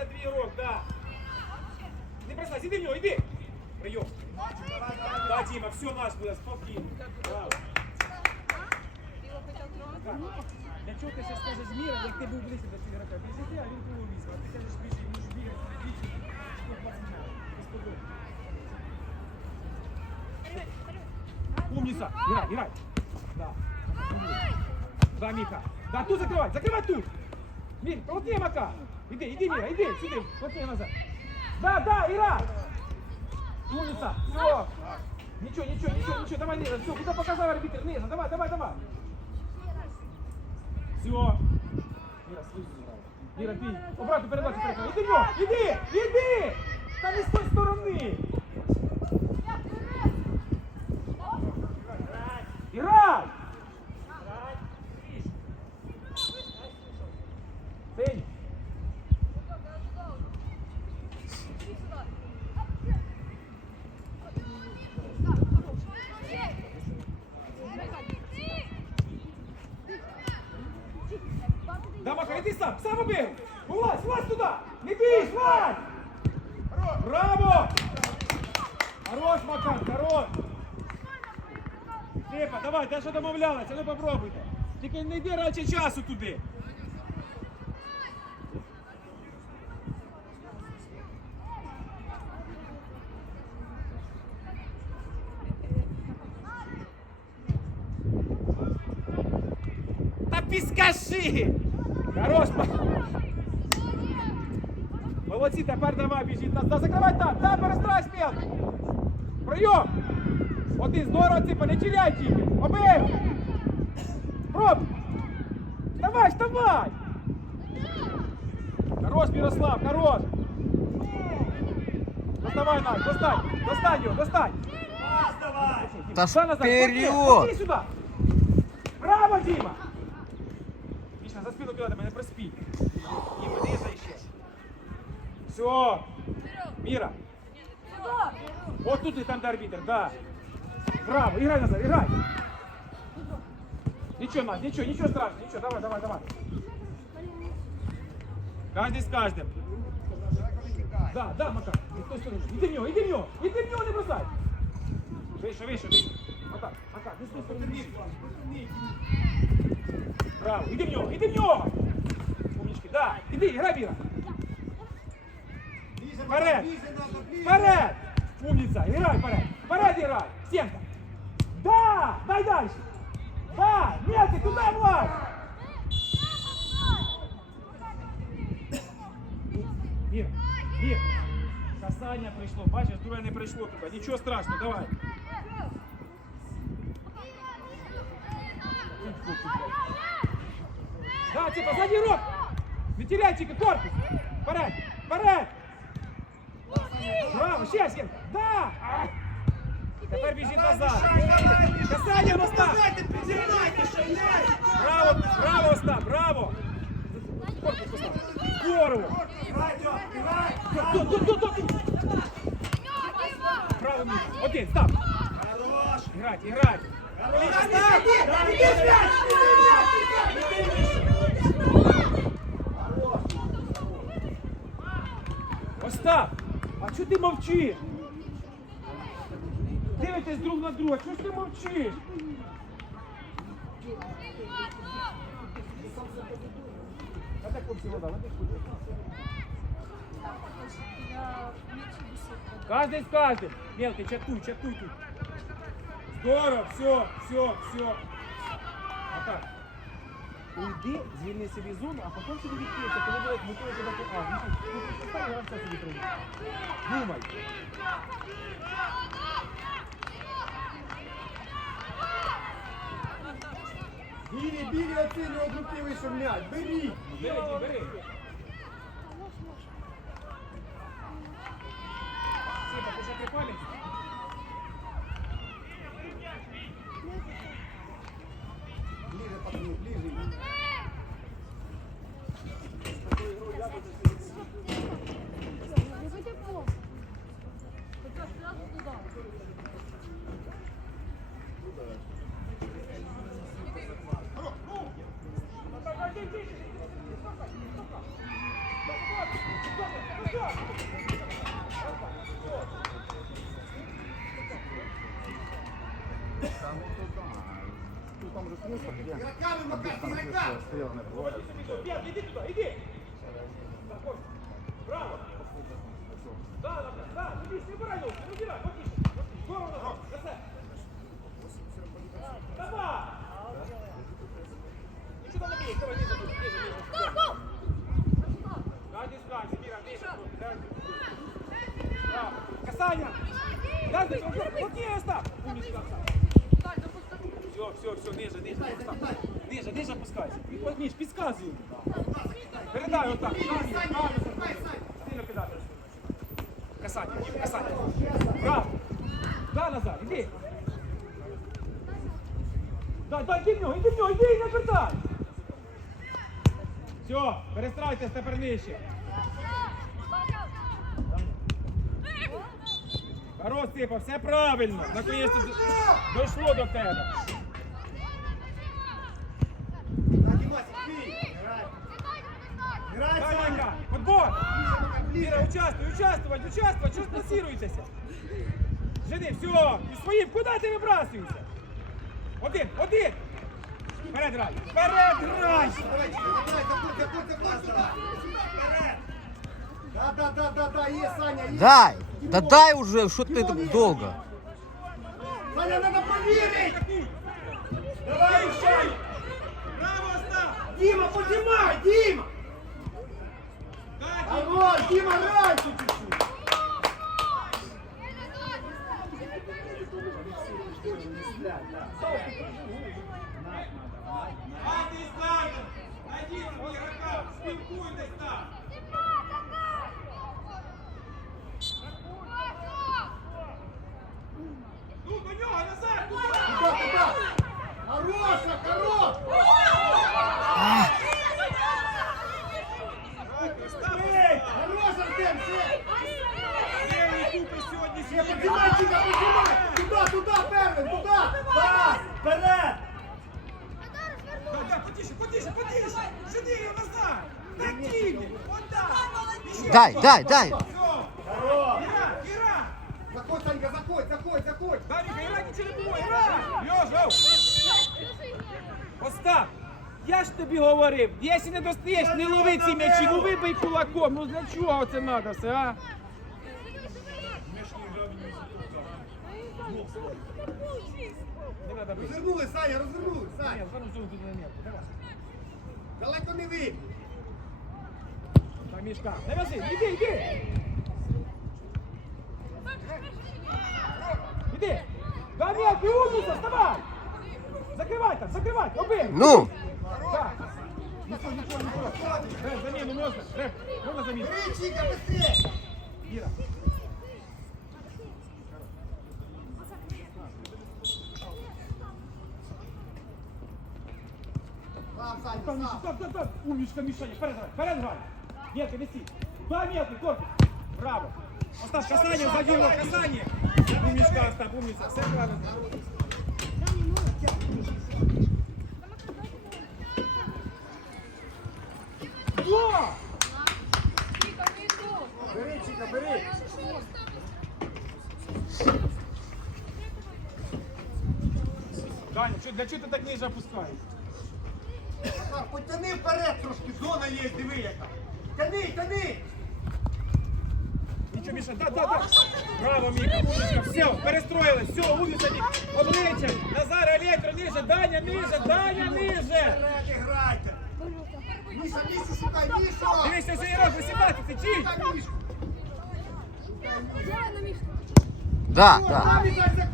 52 урок, да. Не бросай, иди в него, иди. Прием. Да, Дима, все наш куда, спокойно. Браво. Для чого ти ще скажеш мира, як ты був близький до цього ігрока? Близький, а він твого візьме. Ти кажеш ближче, йому ты бігає, бігає, бігає, Умница, играй, играй. Да. Да, Мика. Да, тут закрывай, закрывай тут. Мир, плотнее Мака. Иди, иди, Мира, иди, сюда, плотнее назад. Да, да, играй! Умница! Все! Ничего, ничего, ничего, ничего, давай, Мира, все, куда показал арбитр? Низа, давай, давай, давай! Все! Мира, слышишь, Мира, ты, обратно передачу перекрывай. Иди, Мё, иди, иди! Там не с той стороны! Играй! Сень! Да, Мака, иди сам, сам убей! Влазь, влазь туда! Не бейся, влазь! Браво! Хорош, Макар, хорош! Типа, давай, те, що домовлялися, ну попробуйте. Тільки не йди раніше часу туди. Та підскажи! Хорош, Макар! Молодці, тепер давай біжіть. Та, та закривай там, там перестрай спілки. Прийом! Один здорово, ципа, не чиляй тільки. Обив! Проб! Давай, вставай! Хорош, Мирослав, хорош! Доставай, Надь, достань! Достань його, достань! Та Сюда назад, вперед! Ходи сюда! Браво, Дима! Вічно, за спину кидати, мене приспій. Дима, різай ще. Все. Мира. Вот тут и там, де арбитр, да. Браво, играй назад, играй. Ничего, Надь, ничего, ничего страшного, ничего, давай, давай, давай. Каждый с каждым. Да, да, Макар. Иди в него, иди в него, иди в него, не бросай. Выше, выше, выше. Вот так, Макар, ты с той стороны. Иди. Браво, иди в него, иди в него. Умнички, да, иди, играй, Мира. Вперед! Вперед! Умница! Играй вперед! Вперед играй! Стенка! Да! Дай дальше! Да! Мелкий, туда влазь! Мир! Мир! Касання прийшло, бачиш, друге не прийшло туди. Нічого страшного, давай. Да, типа, сзади рот! Не теряй, тільки корпус! Вперед! Вперед! Браво, ще Сєнка! Да! А! Тепер біжіть назад! Касання Остап! Браво, браво, Остап, браво! Корпус, Остап. Здорово! Тут, тут, тут, тут! Браво, Міша! Один, став! Играть, играть! Остап! А чого Ти мовчиш? Дивитесь друг на друга, чого ж ти мовчиш? Каждый с каждым. Мелкий, чатуй, чатуй тут. Здорово, все, все, все. А так. Уйди, звільни собі зону, а потім собі відкриється, коли буде готові тебе по А. Ну, ну, ти стань, гравця собі прийде. Думай. Білі, білі оці не однотили, що м'яч. Беріть! Бери, Дім, бери. Сіпа, ти що ти палець? Ближе, пацани, ближе. Макар, с игроками. П'ят, іди туди, іди. Так, ось. Браво. Да, да, да, да, іди, не вибирай його, не вибирай, потише. потише. Здорово, ногу, красавчик. Давай. Нічого там не бій, давай, ниже, ниже, ниже, ниже. Да, дистанція, Міра, ниже. Браво. Касання. Да, здесь, окей, Остап. Умничка, Остап. Все, все, все, ниже, ниже, Остап. Ниже, ниже опускайся. Міш, підказуй. Передай отак. Сильно кидай. Касання, касання. Браво. Да, назад, іди. Дай, дай, іди в нього, іди в нього, іди, не вертай. Все, перестрайтесь тепер нижче. Хорош, Типа, все правильно. Наконець дійшло до тебе. участвуй, участвувати, участвувати, що спасируйтеся. Жени, все, і своїм, куди ти вибрасуєшся? Один, один! Вперед грай! Вперед грай! Давай, забирай, заходь, заходь, заходь сюда. Да, да, да, да, да, есть, Саня, есть. Дай! Да дай уже, что ты так долго? Саня, надо проверить. Давай, Ищай! Браво, Остап! Дима, поднимай, Дима. Дай, Давай, Дима, раньше чуть-чуть. дай ти Славін! Найди свого ігрока, спілкуйтесь там! Ну, до нього, назад, туди! Туда, туда. Хороша, хорош. Поднимай, Дима, поднимай. Туда, туда, Первин, туда. Пас, вперед. Да, да, потише, потише, потише! Назад! Так, Дімі! Отак! Дай, дай, дай! Хорош. Іра, Іра! Заходь, Санька, заходь, заходь, заходь. Даніка, Іра, не було! Іра! Льош! Остап! Я ж тобі говорив, якщо не достаєш, не лови ці м'ячі, ну вибий кулаком, ну для чого це треба все, а? Не треба бити. Розвернули, Саня, розвернули, Ні, Саня. зараз знову тут не нерву, давай. Далеко не ви. Там мішка. Не вези, іди, іди! Іди! Даніел, ти умниця, вставай! Закривай там, закривай, обив! Ну! Так! Нічого, нічого, нічого. Реб, заміну можна, Реб, можна заміну. Бери, Чика, быстрее. Іра. Сам. там, там, там. Умничка, Мишаня, вперед грай, вперед грай. Мелкий, виси. Да, мелкий, корпус. Браво. Остап, касание, сзади его, касание. Умничка, Остап, умница. Все правильно. Во! Бери, Чика, бери. Даня, для чого ти так ниже опускаєш? Потяни вперед трошки, зона є, диви яка. Тяни, тяни. Нічого, Міша, да, да, да. Браво, Міка, умничка. Все, перестроїлись, все, умниця, Міка. Обличчя, Назар, Електро, ниже, Даня, ниже, Даня, ниже. Вперед грайте. Міша, Мішу шукай, Мішу. Дивися, Ірок, 18, чий? Шукай Мішу. Да, да. Там, Міша,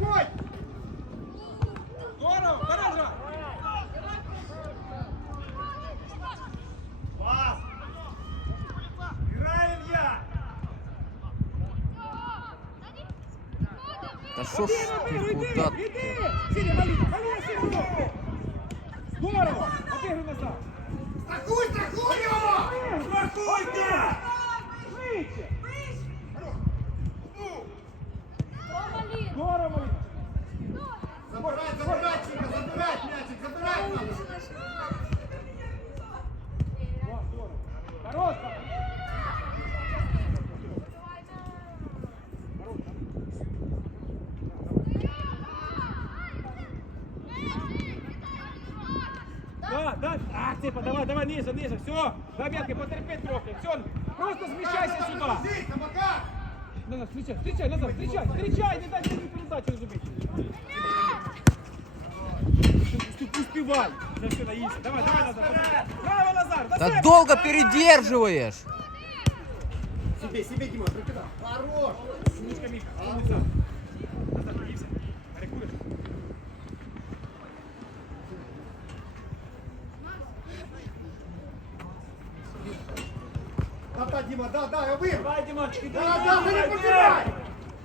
Да что ж ты куда Іди, ты? іди. Синя, Маліна, Маліна, синя. Здорово. Обігруй назад. Страхуй, страхуй його. Страхуйте. потерпи трохи. Все, просто змещайся сюда. Зійка, Макар! Назад, встречай, встречай, назад, встречай, встречай, не дай мне передачу разубить. Успевай. Да все, наївся. Давай, давай, Назар. Браво, Назар. до Да себе. долго передерживаешь. Себе, себе, Дима, прикидай. Хорош! Умничка, Миха, умница. Назар, наївся. Рекуєш. Да, да, Дима, да, да, я виграв! Давай, Димочек, иди. Да, да, не покидай!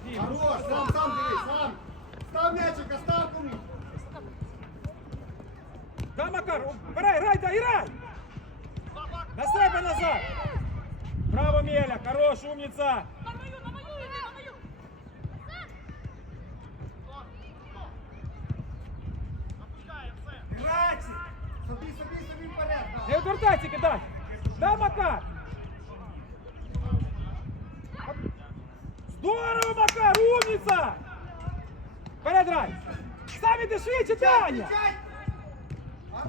Дим, Хорош, сам, сам дивись, сам! Став м'ячика, став кому! Да, Макар, о, грай, грай, да, грай. На себе, Назар. Браво, Меля, хорош, умница. Грайте! Собі, собі, собі вперед! да. Не отвертайся, кидай. Да, Макар. Здорово, Макар, умница. Вперед, грай. Сам іди швидше, Таня. Кричать!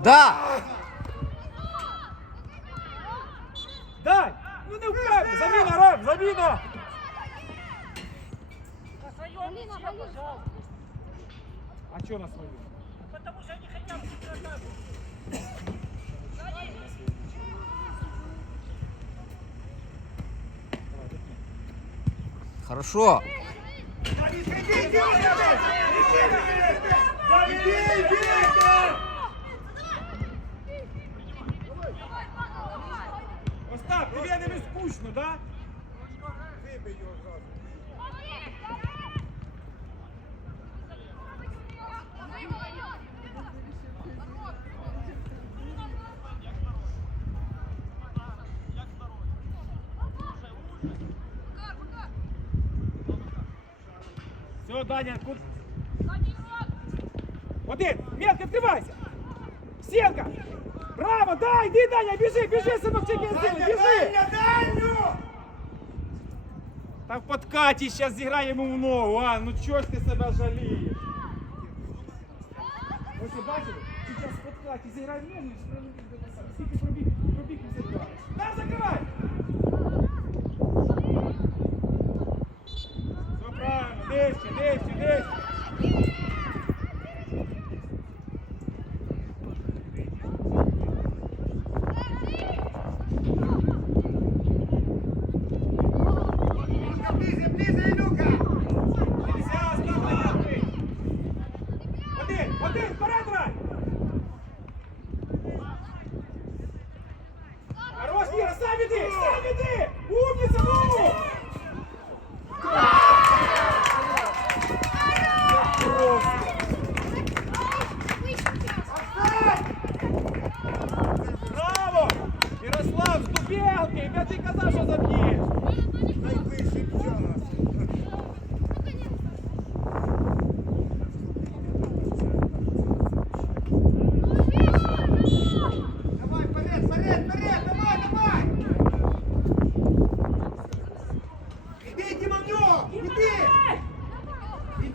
Да. Дай. Ну не впевнений. Заміна, Ром, заміна. Алина, Алина. А что на свою? Хорошо. Иди, иди, иди! Иди, Иди! Остап, тебе не скучно, да? Вибий його Все, Даня, куд... Один, мелко, открывайся. Стенка. Браво, дай, иди, Даня, бежи, бежи, сынок, тебе силы, Даня, бежи. Даня, Даню! Та в подкаті зараз зіграємо в ногу, а, ну чого ж ти себе жалієш? Ось ви бачили? Зараз в подкаті зіграємо в ногу і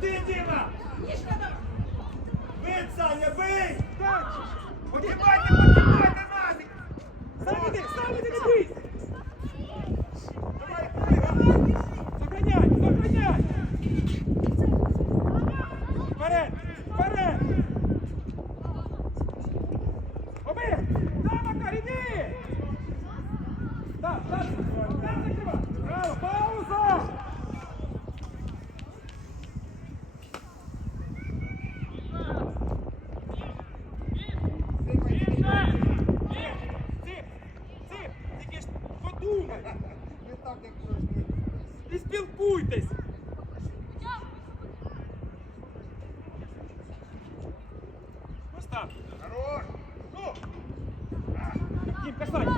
Іди, Діма! Остап! Хорош! Ну! Дім, касайся!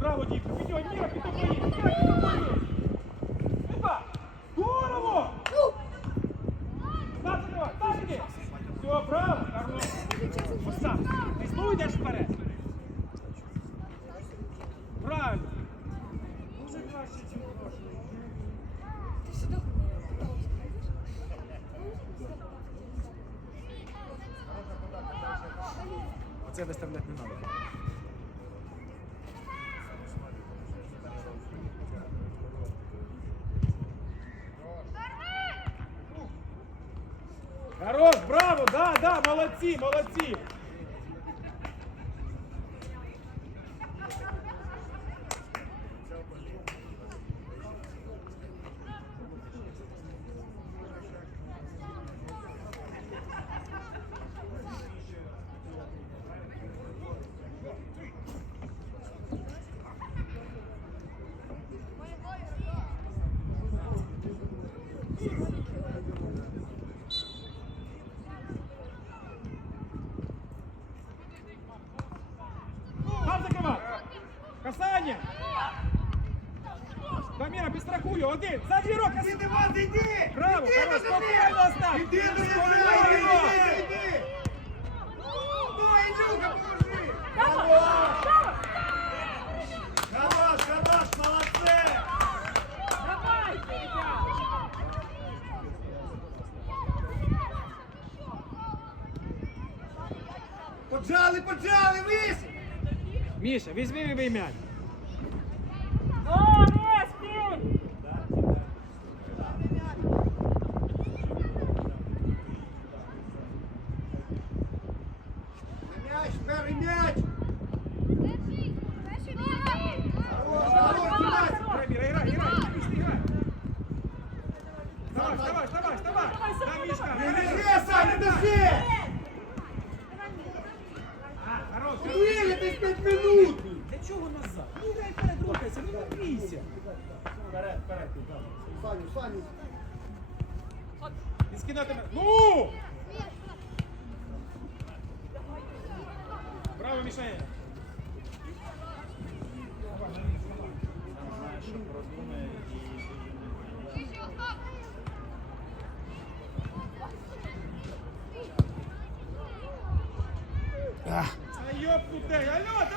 Браво, Дім! Підйой, Міра, підтопої! Міра, підтопої! Опа! Здорово! Так, закривай, так іди! Все, браво! Хорош! Остап, ти знову йдеш вперед? Молодці, молодці. підстрахуй, один. За дві роки. Іди, Вась, іди! Браво, Іди хорош, до спокійно, Остап. Іди до Спокійно. мене! Іди, іди! Давай, Ілюха, поможи! Хорош, хорош, молодцы! Давайте, ребят. Поджали, поджали, вись! Міша, візьми вибий Браво, Мішаня. Ах, Та йопнуте. Алло,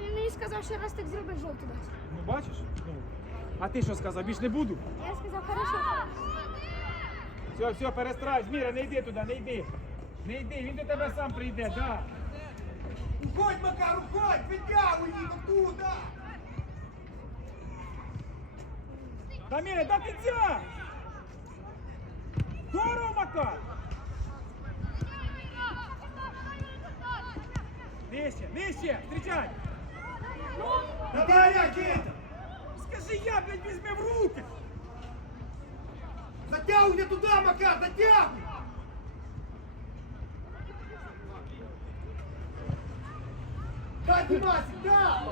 Він мені сказав, що раз так зробиш жовту дасть. Ну, бачиш? Ну. А ти що сказав? Більш не буду. Я сказав, хорошо. Все, все, перестраюсь. Міра, не йди туди, не йди. Не йди, він до тебе сам прийде, да. Уходь, Макар, уходь! Витягуй їх оттуда! Да, Міра, до кінця! Здорово, Макар! Нижче, нижче, встречай! Давай, Ракета! Скажи я, блядь, візьми в руки! Затягуйте туди, Макар, затягуй! Дай, Димасик, да!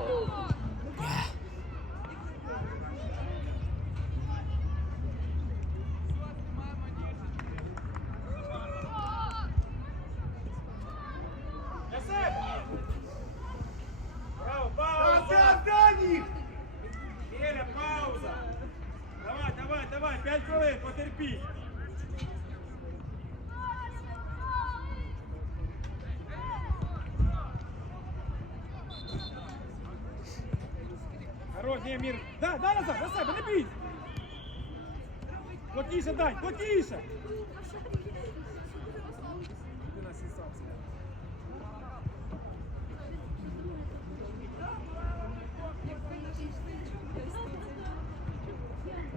На себе! Браво, Да, пауза! да, да, них! Еля, пауза! Давай, давай, давай, п'ять хвилин, потерпи! Хорош, не, мир. Да, да, назад, на себе, не бійся! Плотніше дай, плотніше! Ти на сенсацію.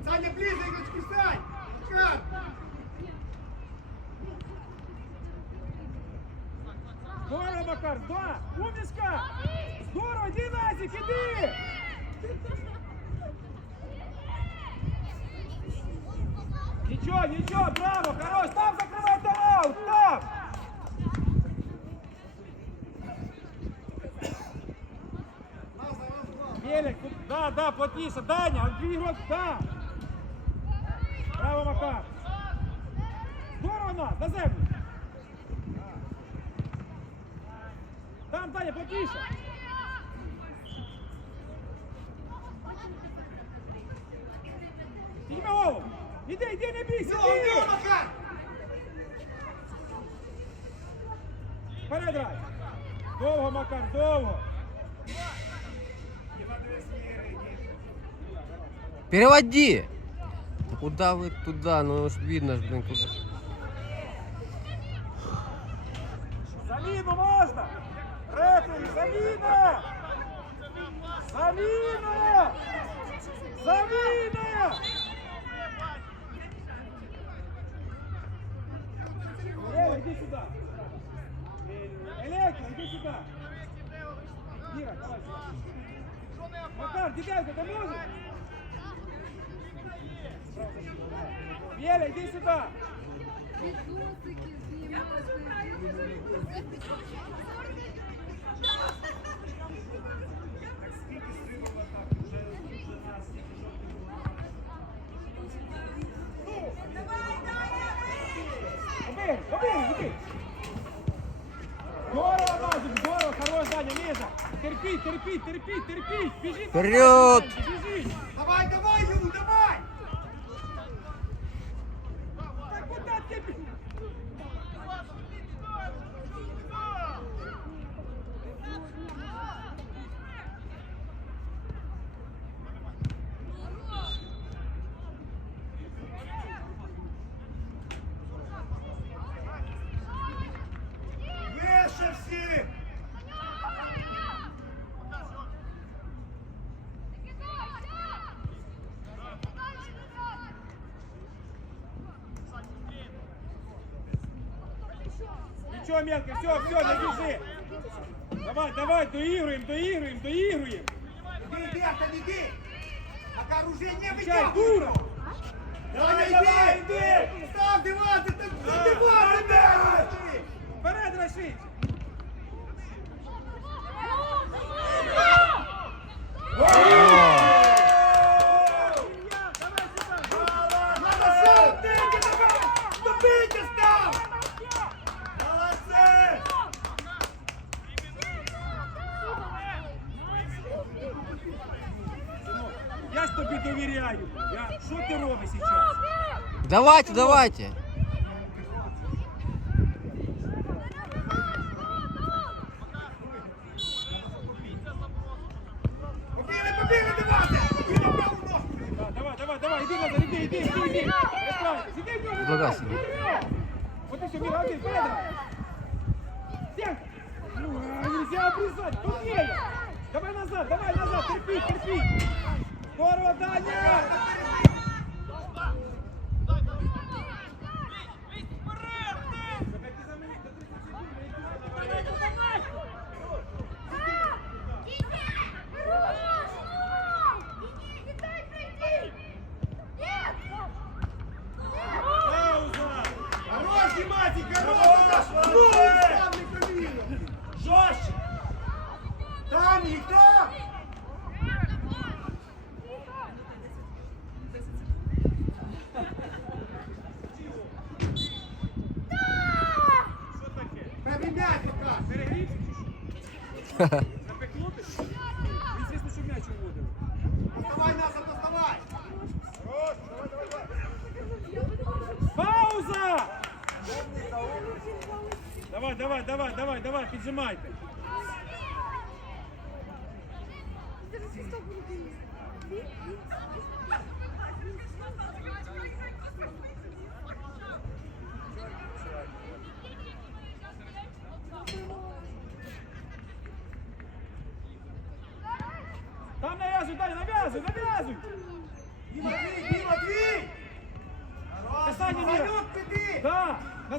Саня, ближе, игрочки, Сань! Макар! Здорово, Макар, да! Умничка! Здорово, иди, Назик, иди! Ничего, ничего, браво, хорош, там закрывай аут, там! Велик, да, да, плотніше, Даня, Андрій игрок, да! Браво, Макар! Здорово, на, на землю! Там, Таня, плотніше. Переводи! Да куда вы туда? Ну уж видно, ж, блин, куда. Заміну можна. Рефері, заміна. Заміна. Заміна. Лева, иди сюда. Э, Электро, иди сюда. Ира, давай сюда. Макар, Дидайка, ты можешь? Здорово, хорош, Даня, Лиза. Терпи, терпи, терпи, терпи. Бежи. Вперед! Бежи. Давай, давай, Ю, давай! Так куда ты? Вище всі! Ничего, мелко, все, все, не бежи. Давай, давай, доигрываем, доигрываем, доигрываем. Иди, иди, Артем, иди! Макар уже не Включай, вытягивай! дура. Давай, давай, иди! Став дивати, ти дивати, блядь! Вперед, Рашид. Иди. Нога себе. Вот и все, Мира, один. Стенка. Ну, а, нельзя обрезать, плотнее. Давай назад, давай назад, терпи, терпи. Здорово, Даня. Запекло ти? Він, звісно, що м'яч уводив. Доставай, Назар, доставай! Хорош! Давай, давай, давай! Пауза! Давай, давай, давай, давай, давай, піджимайте.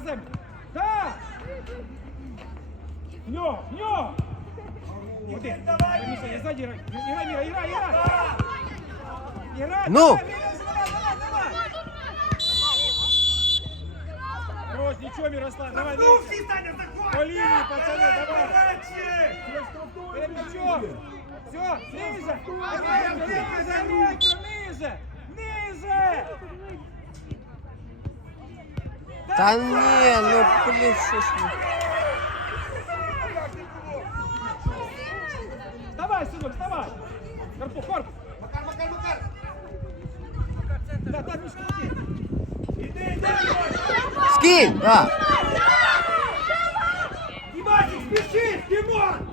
На землю! Да! В нього! В нього! Один! давай, Міша, я ззаді граю! Іграй, Міра, іграй, іграй! Іграй! Ну! Давай, Міра, давай, давай, давай! Хорош, нічого, Мирослав, давай, Ну, Миша! всі, Саня, захват! По лінії, пацани, давай! Речі! Перед мячом! Все, ниже! Давай, Ниже, Артем, ниже, Артем. ниже! Ниже! Да не, ну блин, что ж вы. Вставай, сынок, вставай! Карпо, корпус! Макар, Макар, Макар! Да, так, Мишка, иди! Іди, іди, Жорж! Скинь! Да. Димасик, спеши, Димон!